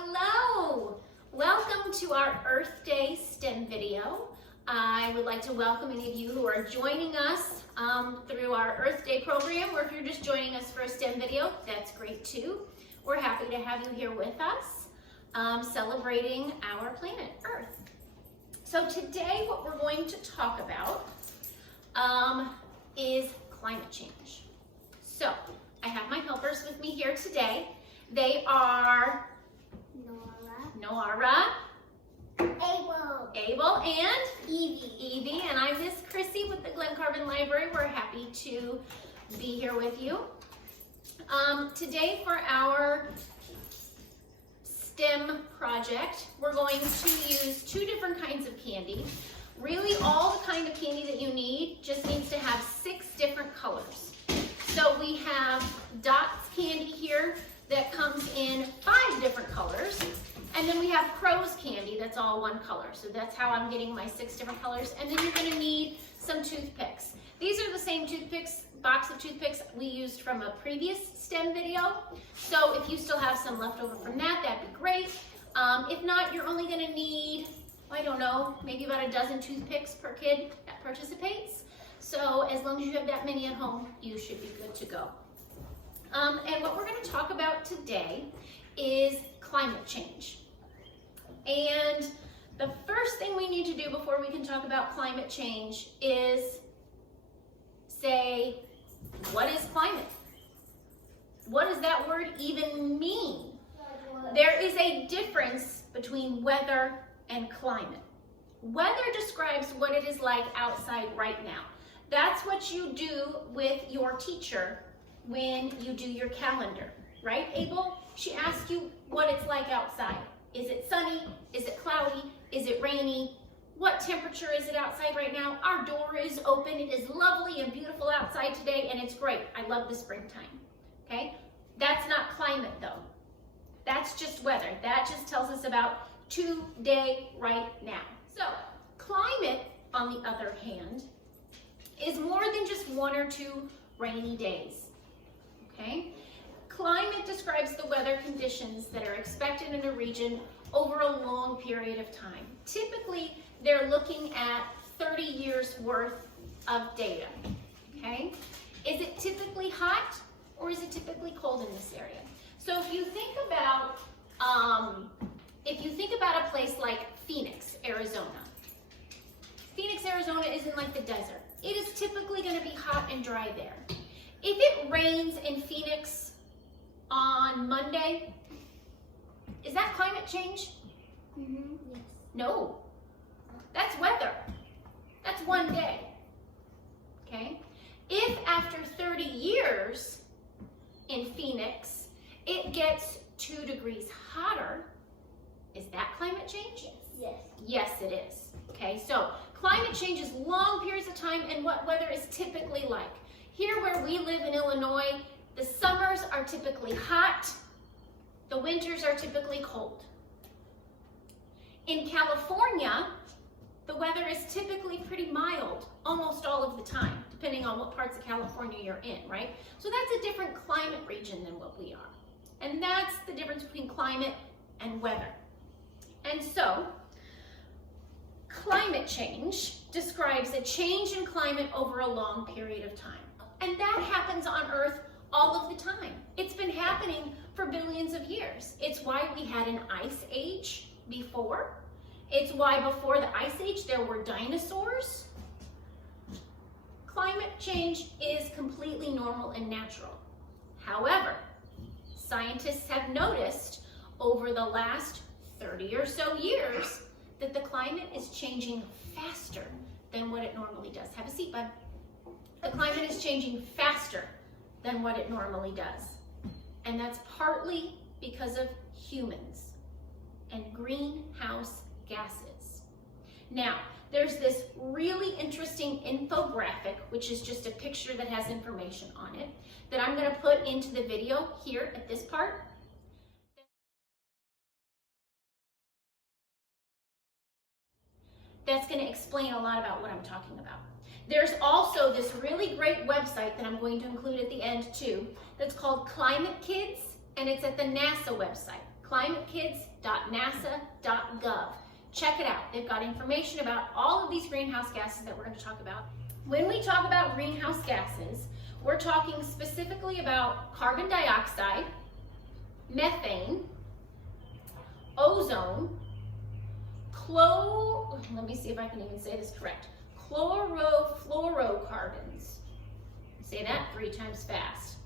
Hello! Welcome to our Earth Day STEM video. I would like to welcome any of you who are joining us through our Earth Day program, or if you're just joining us for a STEM video, that's great too. We're happy to have you here with us, celebrating our planet Earth. So today what we're going to talk about is climate change. So I have my helpers with me here today. They are Nora, Abel, and Evie, and I'm Miss Chrissy with the Glen Carbon Library. We're happy to be here with you. Today for our STEM project, we're going to use two different kinds of candy. Really all the kind of candy that you need just needs to have 6 different colors. So we have Dots candy here that comes in 5 different colors. And then we have Crow's candy that's all one color. So that's how I'm getting my 6 different colors. And then you're gonna need some toothpicks. These are the same toothpicks, box of toothpicks we used from a previous STEM video. So if you still have some left over from that, that'd be great. If not, you're only gonna need, I don't know, maybe about a dozen toothpicks per kid that participates. So as long as you have that many at home, you should be good to go. And what we're gonna talk about today is climate change. And the first thing we need to do before we can talk about climate change is say, what is climate? What does that word even mean? There is a difference between weather and climate. Weather describes what it is like outside right now. That's what you do with your teacher when you do your calendar, right, Abel? She asks you what it's like outside. Is it sunny? Is it cloudy? Is it rainy? What temperature is it outside right now? Our door is open. It is lovely and beautiful outside today, and it's great. I love the springtime, okay? That's not climate, though. That's just weather. That just tells us about today, right now. So, climate, on the other hand, is more than just 1 or 2 rainy days, okay? Climate describes the weather conditions that are expected in a region over a long period of time. Typically, they're looking at 30 years worth of data, okay? Is it typically hot or is it typically cold in this area? So if you think about a place like Phoenix, Arizona. Phoenix, Arizona isn't like the desert. It is typically going to be hot and dry there. If it rains in Phoenix on Monday, is that climate change? Mm-hmm. Yes. No, that's weather. That's one day, okay? If after 30 years in Phoenix, it gets 2 degrees hotter, is that climate change? Yes. Yes, it is, okay? So climate change is long periods of time and what weather is typically like. Here where we live in Illinois, the summers are typically hot, the winters are typically cold. In California, the weather is typically pretty mild almost all of the time, depending on what parts of California you're in, right? So that's a different climate region than what we are. And that's the difference between climate and weather. And so, climate change describes a change in climate over a long period of time. And that happens on Earth all of the time. It's been happening for billions of years. It's why we had an ice age before. It's why before the ice age there were dinosaurs. Climate change is completely normal and natural. However, scientists have noticed over the last 30 or so years that the climate is changing faster than what it normally does. Have a seat, bud. The climate is changing faster than what it normally does. And that's partly because of humans and greenhouse gases. Now, there's this really interesting infographic, which is just a picture that has information on it, that I'm going to put into the video here at this part. That's going to explain a lot about what I'm talking about. There's also this really great website that I'm going to include at the end too, that's called Climate Kids, and it's at the NASA website, climatekids.nasa.gov. Check it out. They've got information about all of these greenhouse gases that we're going to talk about. When we talk about greenhouse gases, we're talking specifically about carbon dioxide, methane, ozone, let me see if I can even say this correct, chlorofluorocarbons. Say that 3 times fast.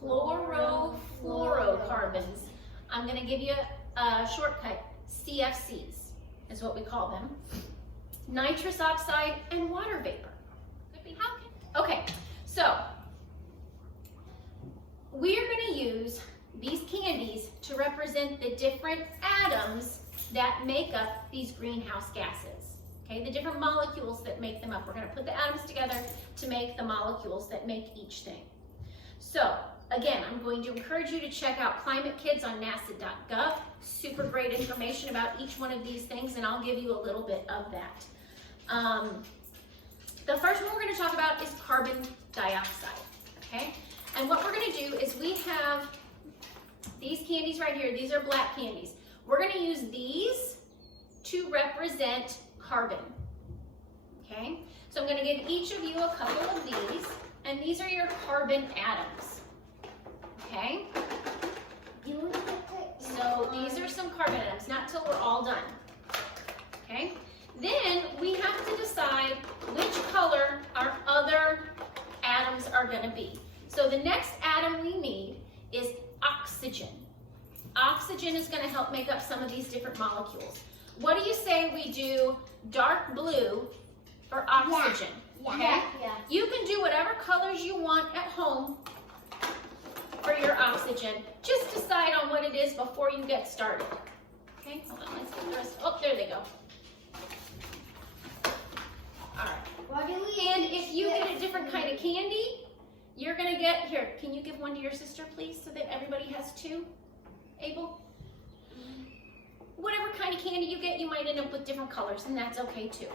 Chlorofluorocarbons. I'm going to give you a shortcut. CFCs is what we call them. Nitrous oxide and water vapor. Okay, so we're going to use these candies to represent the different atoms that make up these greenhouse gases. Okay, the different molecules that make them up. We're going to put the atoms together to make the molecules that make each thing. So, again, I'm going to encourage you to check out Climate Kids on nasa.gov. Super great information about each one of these things, and I'll give you a little bit of that. The first one we're going to talk about is carbon dioxide. Okay, and what we're going to do is we have these candies right here. These are black candies. We're going to use these to represent carbon. Okay, so I'm going to give each of you a couple of these, and these are your carbon atoms. Okay, so these are some carbon atoms, not till we're all done. Okay, then we have to decide which color our other atoms are going to be. So the next atom we need is oxygen. Oxygen is going to help make up some of these different molecules. What do you say we do dark blue for oxygen? Yeah. Okay? Yeah. You can do whatever colors you want at home for your oxygen. Just decide on what it is before you get started. Okay, hold on, let's get the rest. Oh, there they go. All right. And if you get a different kind of candy, you're going to get, here, can you give one to your sister, please, so that everybody has 2? Abel? Whatever kind of candy you get, you might end up with different colors, and that's okay too.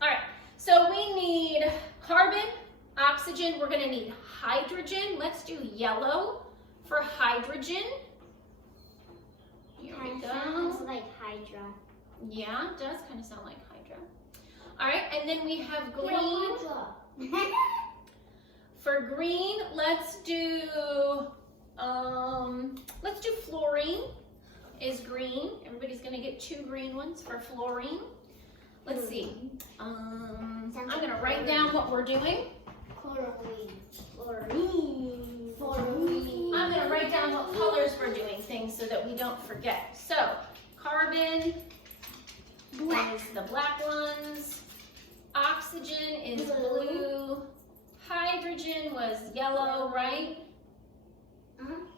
All right, so we need carbon, oxygen. We're going to need hydrogen. Let's do yellow for hydrogen. Here we go. Sounds like Hydra. Yeah, it does kind of sound like Hydra. All right, and then we have green. For green, let's do fluorine is green. Everybody's gonna get 2 green ones for fluorine. Let's see. I'm gonna write down what we're doing. Chlorine. I'm gonna write down what colors we're doing things so that we don't forget. So, carbon is the black ones. Oxygen is blue. Hydrogen was yellow, right?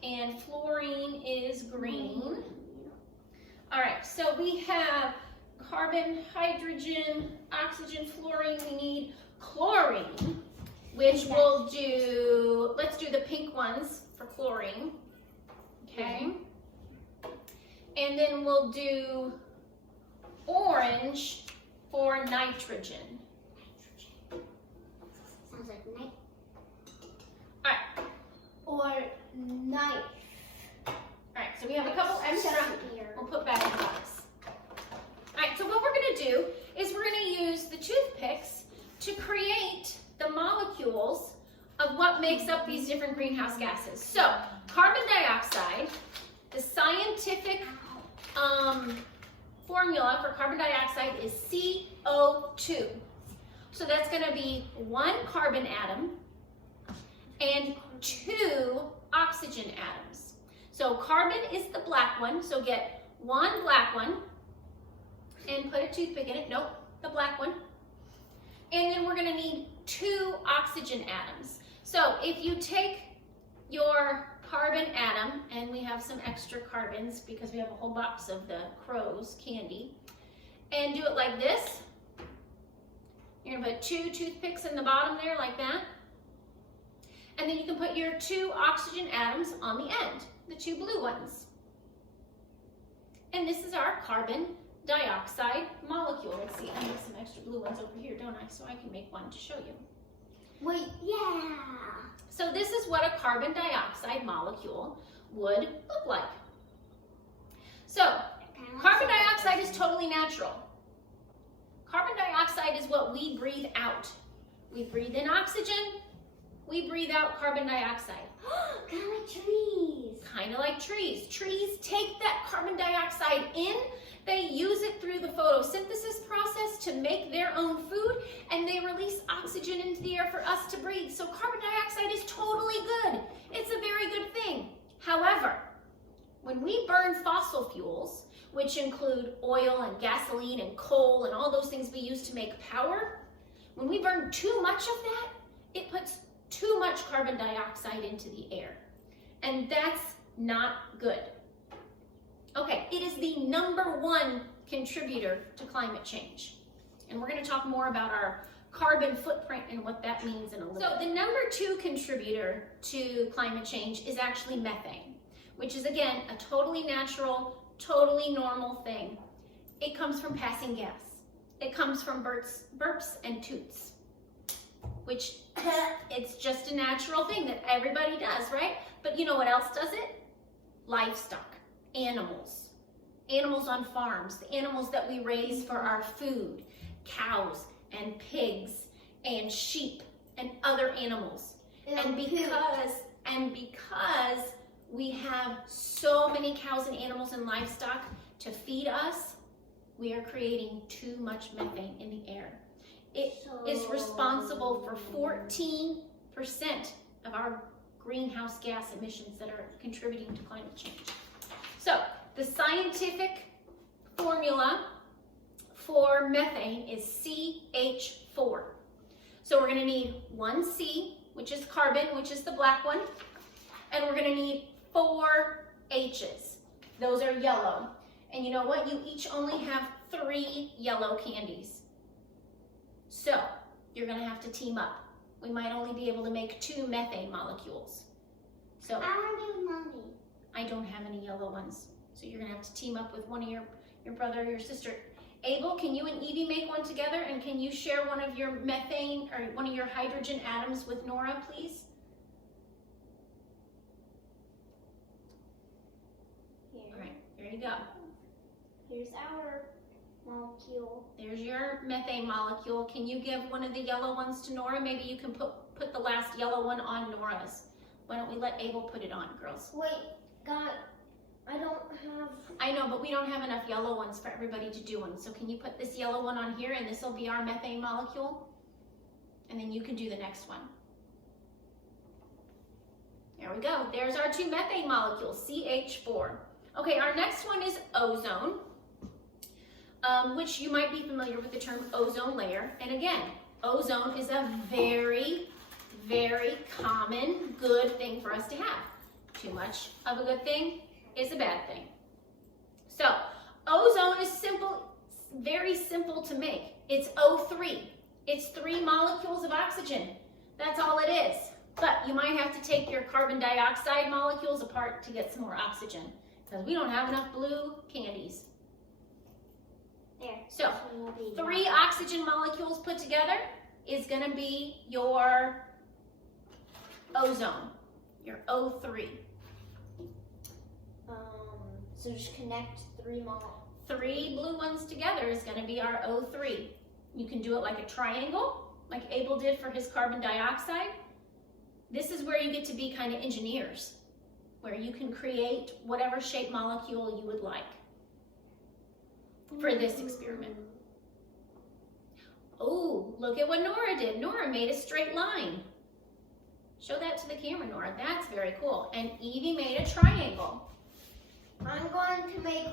And fluorine is green. All right, so we have carbon, hydrogen, oxygen, fluorine. We need chlorine, which we'll do, let's do the pink ones for chlorine. Okay. And then we'll do orange for nitrogen. Sounds like night. All right. Or knife. All right, so we have a couple extra we'll put back in the box. All right, so what we're going to do is we're going to use the toothpicks to create the molecules of what makes up these different greenhouse gases. So, carbon dioxide, the scientific formula for carbon dioxide is CO2. So that's going to be 1 carbon atom and 2 oxygen atoms. So carbon is the black one, so get 1 black one and put a toothpick in it. Nope, the black one. And then we're going to need 2 oxygen atoms. So if you take your carbon atom, and we have some extra carbons because we have a whole box of the Crow's candy, and do it like this. You're going to put 2 toothpicks in the bottom there like that. And then you can put your 2 oxygen atoms on the end, the 2 blue ones. And this is our carbon dioxide molecule. Let's see, I need some extra blue ones over here, don't I? So I can make one to show you. Wait, yeah. So this is what a carbon dioxide molecule would look like. So, carbon dioxide is totally natural. Carbon dioxide is what we breathe out. We breathe in oxygen, we breathe out carbon dioxide. Kind of like trees. Kind of like trees. Trees take that carbon dioxide in, they use it through the photosynthesis process to make their own food, and they release oxygen into the air for us to breathe. So carbon dioxide is totally good. It's a very good thing. However, when we burn fossil fuels, which include oil and gasoline and coal and all those things we use to make power, when we burn too much of that, it puts too much carbon dioxide into the air. And that's not good. Okay, it is the #1 contributor to climate change. And we're going to talk more about our carbon footprint and what that means in a little bit. So the #2 contributor to climate change is actually methane, which is again a totally natural, totally normal thing. It comes from passing gas. It comes from burps and toots, which it's just a natural thing that everybody does, right? But you know what else does it? Livestock, animals. Animals on farms, the animals that we raise for our food, cows and pigs and sheep and other animals. And because we have so many cows and animals and livestock to feed us, we are creating too much methane in the air. It is responsible for 14% of our greenhouse gas emissions that are contributing to climate change. So the scientific formula for methane is CH4. So we're going to need 1 C, which is carbon, which is the black one, and we're going to need 4 H's. Those are yellow. And you know what? You each only have 3 yellow candies. So you're going to have to team up. We might only be able to make 2 methane molecules. So I want to be mommy. I don't have any yellow ones. So you're going to have to team up with one of your brother or your sister. Abel, can you and Evie make one together? And can you share one of your methane or one of your hydrogen atoms with Nora, please? Here. All right, there you go. Here's our molecule. There's your methane molecule. Can you give one of the yellow ones to Nora? Maybe you can put the last yellow one on Nora's. Why don't we let Abel put it on, girls? Wait, God, I don't have... I know, but we don't have enough yellow ones for everybody to do one. So can you put this yellow one on here, and this will be our methane molecule? And then you can do the next one. There we go. There's our 2 methane molecules, CH4. Okay, our next one is ozone, which you might be familiar with the term ozone layer. And again, ozone is a very, very common good thing for us to have. Too much of a good thing is a bad thing. So ozone is simple, very simple to make. It's O3. It's 3 molecules of oxygen. That's all it is. But you might have to take your carbon dioxide molecules apart to get some more oxygen, because we don't have enough blue candies. There. So 3 oxygen molecules put together is going to be your ozone, your O3. So just connect 3 3 blue ones together is going to be our O3. You can do it like a triangle, like Abel did for his carbon dioxide. This is where you get to be kind of engineers, where you can create whatever shape molecule you would like for this experiment. Oh, look at what Nora did. Nora made a straight line. Show that to the camera, Nora. That's very cool. And Evie made a triangle. I'm going to make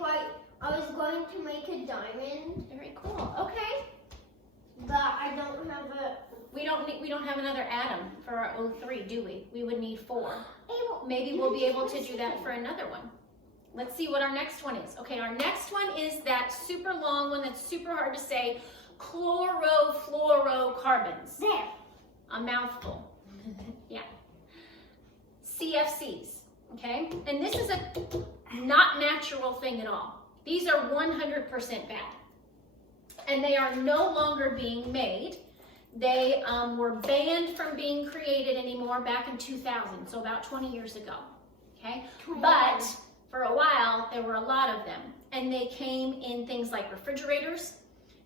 I was going to make a diamond. Very cool. Okay. But I don't have a... We don't have another atom for our O3, do we? We would need 4. Abel, Maybe we'll be able to do that for another one. Let's see what our next one is. Okay, our next one is that super long one that's super hard to say, chlorofluorocarbons. There. A mouthful. Yeah. CFCs, okay? And this is a not natural thing at all. These are 100% bad. And they are no longer being made. They were banned from being created anymore back in 2000, so about 20 years ago, okay? But for a while, there were a lot of them. And they came in things like refrigerators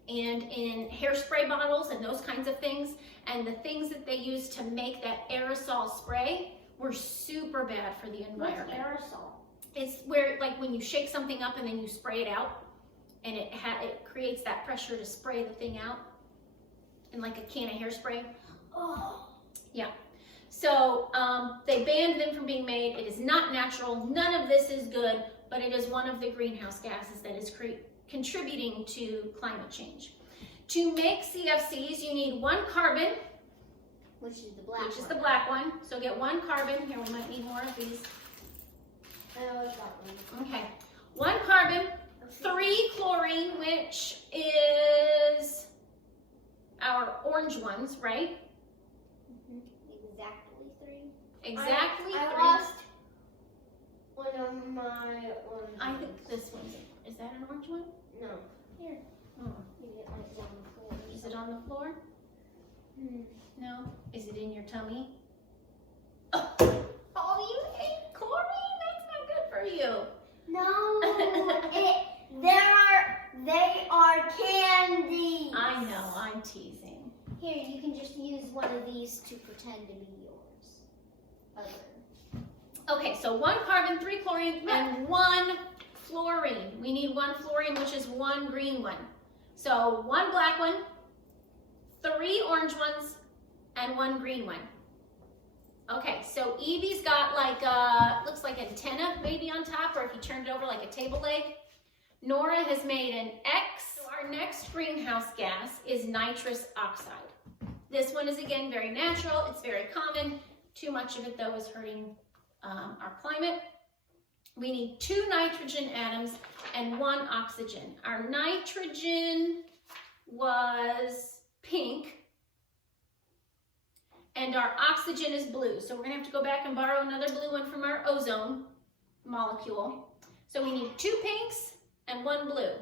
and in hairspray bottles and those kinds of things. And the things that they used to make that aerosol spray were super bad for the environment. What's aerosol? It's where, like, when you shake something up and then you spray it out, and it creates that pressure to spray the thing out in like a can of hairspray. Oh. Yeah. So they banned them from being made. It is not natural. None of this is good, but it is one of the greenhouse gases that is contributing to climate change. To make CFCs, you need 1 carbon, Which is the black one. which is the black one. So get 1 carbon. Here, we might need more of these. I know it's that one. Okay. 1 carbon, 3 chlorine, which is our orange ones, right? Exactly 3. Exactly I 3. lost one of my orange I ones. think this one's, is that an orange one? No. Here. Oh. Maybe it might be on the floor. Is it on the floor? No. Is it in your tummy? Oh, you ate chlorine? That's not good for you. No, they are candies. I know, I'm teasing. Here, you can just use one of these to pretend to be yours. Okay, so 1 carbon, 3 chlorine, and 1 fluorine. We need 1 fluorine, which is 1 green one. So 1 black one, 3 orange ones, and 1 green one. Okay, so Evie's got like looks like an antenna maybe on top, or if you turned it over like a table leg. Nora has made an X. So our next greenhouse gas is nitrous oxide. This one is, again, very natural. It's very common. Too much of it, though, is hurting our climate. We need 2 nitrogen atoms and 1 oxygen. Our nitrogen was pink, and our oxygen is blue. So we're gonna have to go back and borrow another blue one from our ozone molecule. So we need 2 pinks and 1 blue.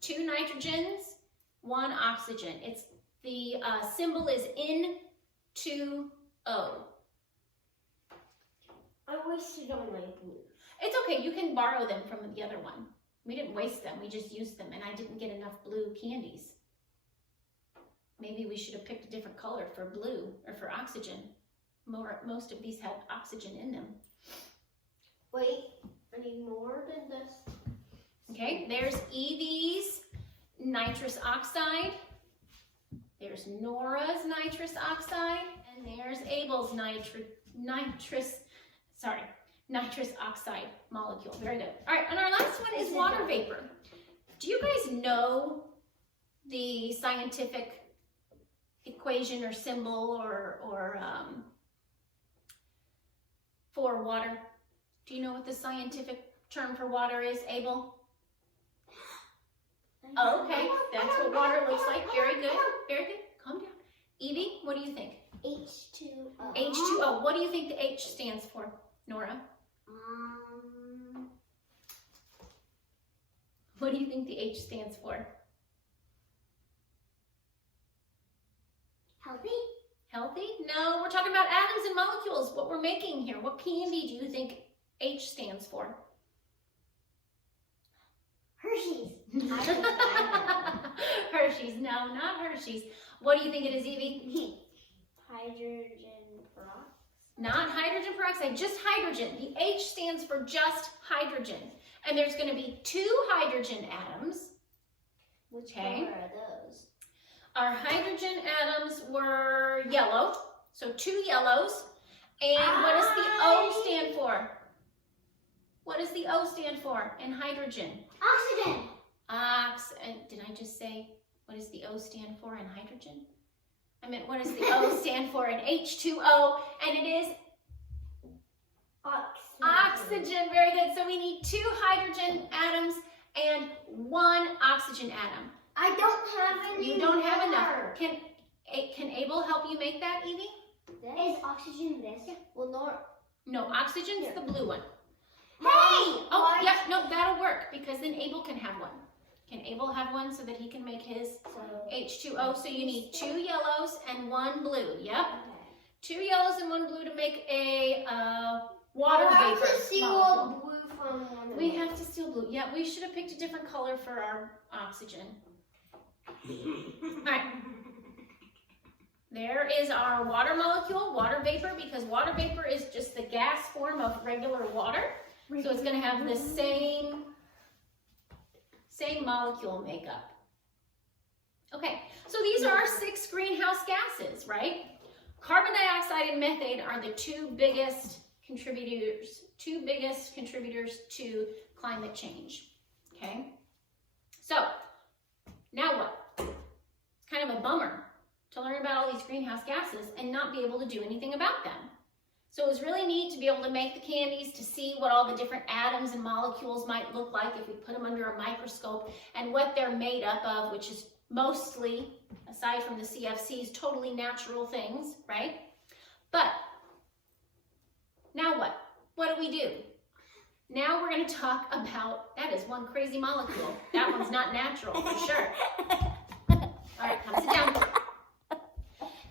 2 nitrogens, 1 oxygen. It's the symbol is N2O. I wasted all my blue. It's okay, you can borrow them from the other one. We didn't waste them, we just used them, and I didn't get enough blue candies. Maybe we should have picked a different color for blue or for oxygen. Most of these have oxygen in them. Wait, I need more than this. Okay, there's Evie's nitrous oxide. There's Nora's nitrous oxide. And there's Abel's nitrous oxide molecule. Very good. All right, and our last one is water vapor. Do you guys know the scientific equation or symbol or for water? Do you know what the scientific term for water is, Abel? Oh, okay, that's what water looks like. Very good, very good. Calm down. Evie, what do you think? H2O. H2O. What do you think the H stands for, Nora? What do you think the H stands for? Healthy? Healthy? No, we're talking about atoms and molecules, what we're making here. What candy do you think H stands for? Hershey's. Hershey's. No, not Hershey's. What do you think it is, Evie? Hydrogen peroxide. Not hydrogen peroxide, just hydrogen. The H stands for just hydrogen. And there's going to be 2 hydrogen atoms. Which Okay. color are those? Our hydrogen atoms were yellow, so 2 yellows. And what does the O stand for? What does the O stand for in hydrogen? Oxygen. Did I just say, what does the O stand for in hydrogen? I meant, what does the O stand for in H2O? And it is oxygen. Very good. So we need 2 hydrogen atoms and 1 oxygen atom. I don't have any. You don't have enough. Can Abel help you make that, Evie? Is oxygen this? Yeah. Well, No, oxygen's the blue one. Hey! Oh, yeah, no, that'll work because then Abel can have one. Can Abel have one so that he can make his H2O? So you need 2 yellows and 1 blue. Yep. Okay. 2 yellows and 1 blue to make a water vapor. I want to see molecule. what blue on one. We have to steal blue. Yeah, we should have picked a different color for our oxygen. All right. There is our water molecule, water vapor, because water vapor is just the gas form of regular water. So it's going to have the same molecule makeup. Okay, so these are our 6 greenhouse gases, right? Carbon dioxide and methane are the two biggest contributors to climate change. Okay, so now what? It's kind of a bummer to learn about all these greenhouse gases and not be able to do anything about them. So it was really neat to be able to make the candies, to see what all the different atoms and molecules might look like if we put them under a microscope, and what they're made up of, which is mostly, aside from the Cfcs, totally natural things, right? But now what? What do we do? Now we're going to talk about, that is one crazy molecule. That one's not natural for sure. All right, come sit down.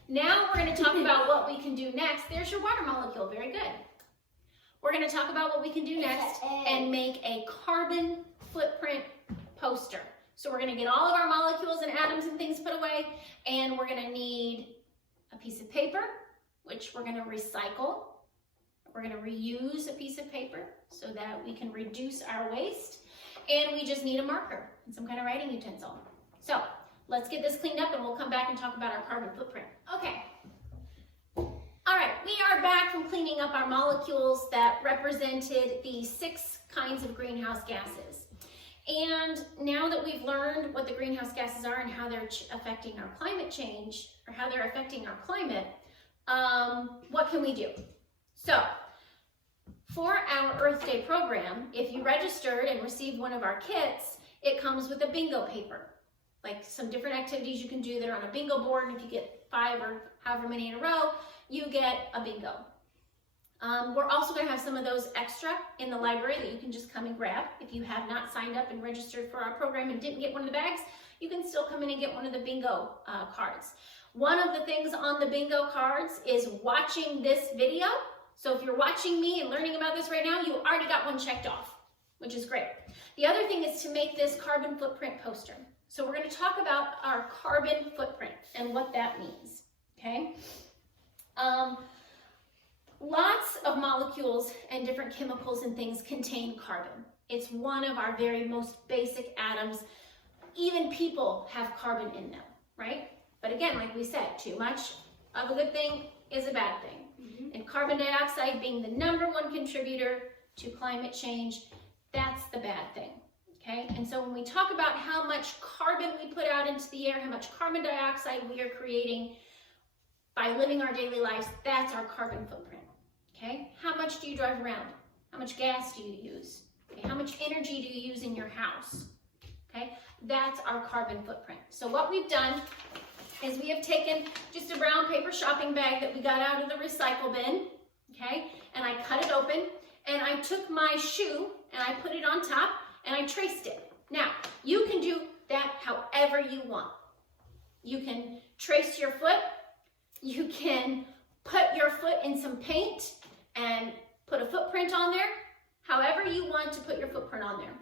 Now we're going to talk about what we can do next. There's your water molecule, very good. We're going to talk about what we can do next and make a carbon footprint poster. So we're going to get all of our molecules and atoms and things put away, and we're going to need a piece of paper, which we're going to recycle. We're going to reuse a piece of paper so that we can reduce our waste, and we just need a marker and some kind of writing utensil. So let's get this cleaned up and we'll come back and talk about our carbon footprint. Okay. All right, we are back from cleaning up our molecules that represented the 6 kinds of greenhouse gases. And now that we've learned what the greenhouse gases are and how they're affecting our climate change, or how they're affecting our climate, what can we do? So, for our Earth Day program, if you registered and received one of our kits, it comes with a bingo paper. Like some different activities you can do that are on a bingo board, and if you get 5 or however many in a row, you get a bingo. We're also going to have some of those extra in the library that you can just come and grab. If you have not signed up and registered for our program and didn't get one of the bags, you can still come in and get one of the bingo cards. One of the things on the bingo cards is watching this video. So if you're watching me and learning about this right now, you already got one checked off, which is great. The other thing is to make this carbon footprint poster. So we're going to talk about our carbon footprint and what that means, okay? Lots of molecules and different chemicals and things contain carbon. It's one of our very most basic atoms. Even people have carbon in them, right? But again, like we said, too much of a good thing is a bad thing. And carbon dioxide being the #1 contributor to climate change, that's the bad thing, okay? And so when we talk about how much carbon we put out into the air, how much carbon dioxide we are creating by living our daily lives, that's our carbon footprint, okay? How much do you drive around? How much gas do you use? Okay? How much energy do you use in your house? Okay, that's our carbon footprint. So what we've done is we have taken just a brown paper shopping bag that we got out of the recycle bin, okay, and I cut it open, and I took my shoe and I put it on top and I traced it. Now, you can do that however you want. You can trace your foot, you can put your foot in some paint and put a footprint on there, however you want to put your footprint on there.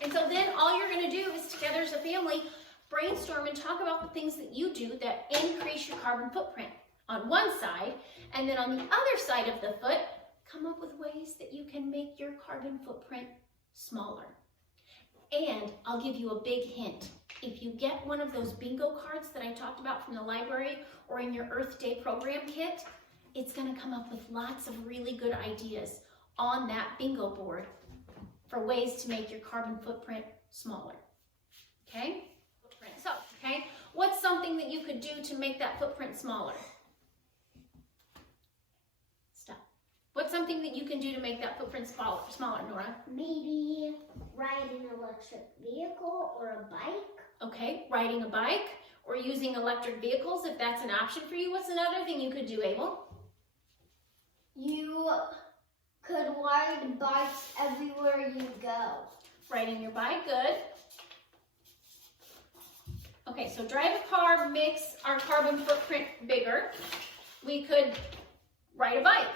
And so then all you're going to do is, together as a family, brainstorm and talk about the things that you do that increase your carbon footprint on one side, and then on the other side of the foot, come up with ways that you can make your carbon footprint smaller. And I'll give you a big hint. If you get one of those bingo cards that I talked about from the library or in your Earth Day program kit, it's going to come up with lots of really good ideas on that bingo board for ways to make your carbon footprint smaller, okay? So, okay, what's something that you could do to make that footprint smaller? Stop. What's something that you can do to make that footprint smaller, Nora? Maybe ride an electric vehicle or a bike. Okay, riding a bike or using electric vehicles, if that's an option for you. What's another thing you could do, Abel? You could ride bikes everywhere you go. Riding your bike, good. Okay, so drive a car makes our carbon footprint bigger. We could ride a bike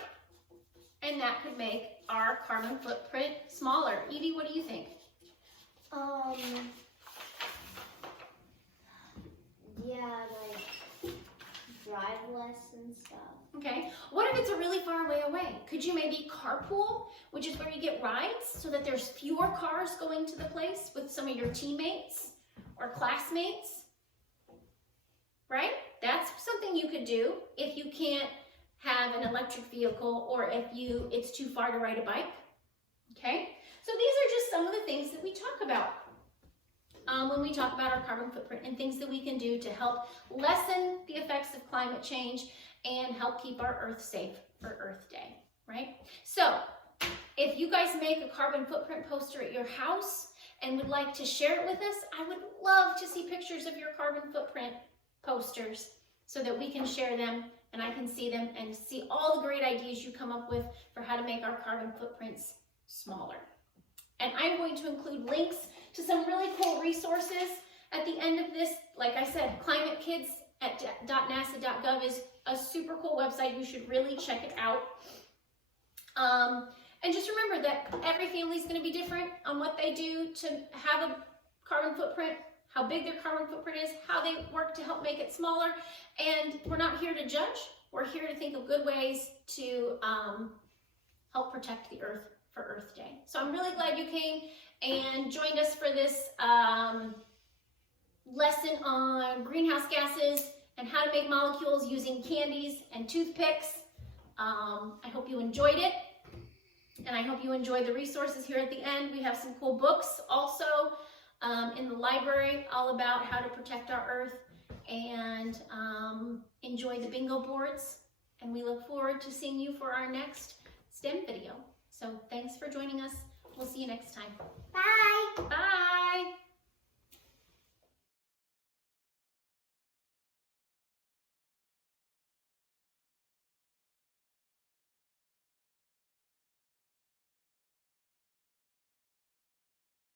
and that could make our carbon footprint smaller. Evie, what do you think? Yeah, like drive less and stuff. Okay, what if it's a really far away? Could you maybe carpool, which is where you get rides, so that there's fewer cars going to the place with some of your teammates or classmates, right? That's something you could do if you can't have an electric vehicle or if it's too far to ride a bike, okay? So these are just some of the things that we talk about when we talk about our carbon footprint and things that we can do to help lessen the effects of climate change and help keep our Earth safe for Earth Day, right? So if you guys make a carbon footprint poster at your house and would like to share it with us, I would love to see pictures of your carbon footprint posters so that we can share them and I can see them and see all the great ideas you come up with for how to make our carbon footprints smaller. And I'm going to include links to some really cool resources at the end of this. Like I said, climatekids at .nasa.gov is a super cool website. You should really check it out. And just remember that every family is going to be different on what they do to have a carbon footprint, how big their carbon footprint is, how they work to help make it smaller. And we're not here to judge. We're here to think of good ways to help protect the Earth for Earth Day. So I'm really glad you came and joined us for this lesson on greenhouse gases and how to make molecules using candies and toothpicks. I hope you enjoyed it, and I hope you enjoyed the resources here at the end. We have some cool books also in the library all about how to protect our Earth, and enjoy the bingo boards, and we look forward to seeing you for our next STEM video. So thanks for joining us. We'll see you next time. Bye.